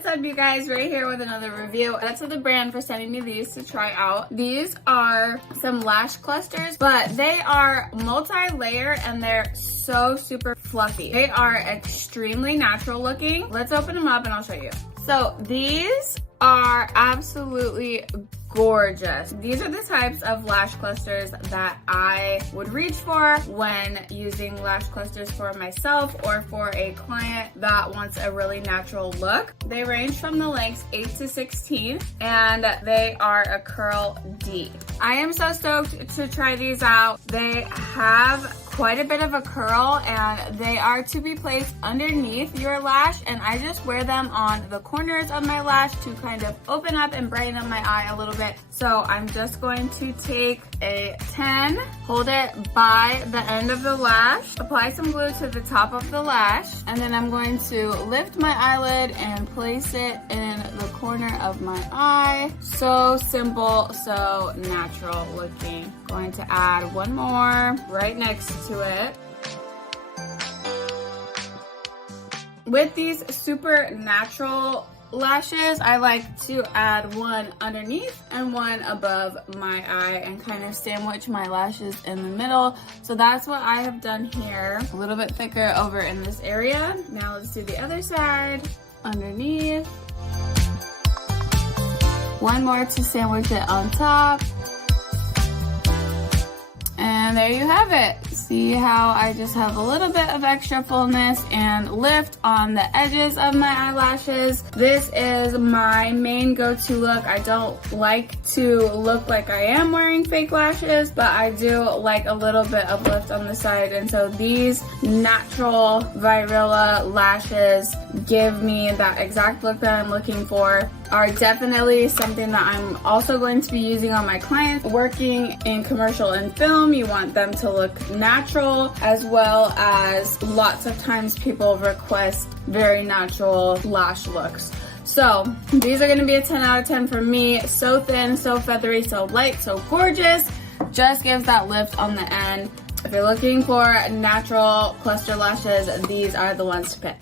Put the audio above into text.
What's up, you guys? Right here with another review. That's to the brand for sending me these to try out. These are some lash clusters, but they are multi-layer and they're so super fluffy. They are extremely natural looking. Let's open them up and I'll show you. So these are absolutely gorgeous. These are the types of lash clusters that I would reach for when using lash clusters for myself or for a client that wants a really natural look. They range from the lengths 8 to 16 and they are a curl D. I am so stoked to try these out. They have quite a bit of a curl and they are to be placed underneath your lash, and I just wear them on the corners of my lash to kind of open up and brighten up my eye a little bit. So I'm just going to take a 10, hold it by the end of the lash, apply some glue to the top of the lash, and then I'm going to lift my eyelid and place it in the corner of my eye. So simple, so natural looking. Going to add one more right next to it. With these super natural lashes, I like to add one underneath and one above my eye and kind of sandwich my lashes in the middle. So that's what I have done here. A little bit thicker over in this area. Now let's do the other side. Underneath. One more to sandwich it on top. And there you have it. See how I just have a little bit of extra fullness and lift on the edges of my eyelashes. This is my main go-to look. I don't like to look like I am wearing fake lashes, but I do like a little bit of lift on the side. And so these natural vyrila lashes give me that exact look that I'm looking for. Are definitely something that I'm also going to be using on my clients. Working in commercial and film, you want them to look natural, as well as lots of times people request very natural lash looks. So these are going to be a 10 out of 10 for me. So thin, so feathery, so light, so gorgeous. Just gives that lift on the end. If you're looking for natural cluster lashes, these are the ones to pick.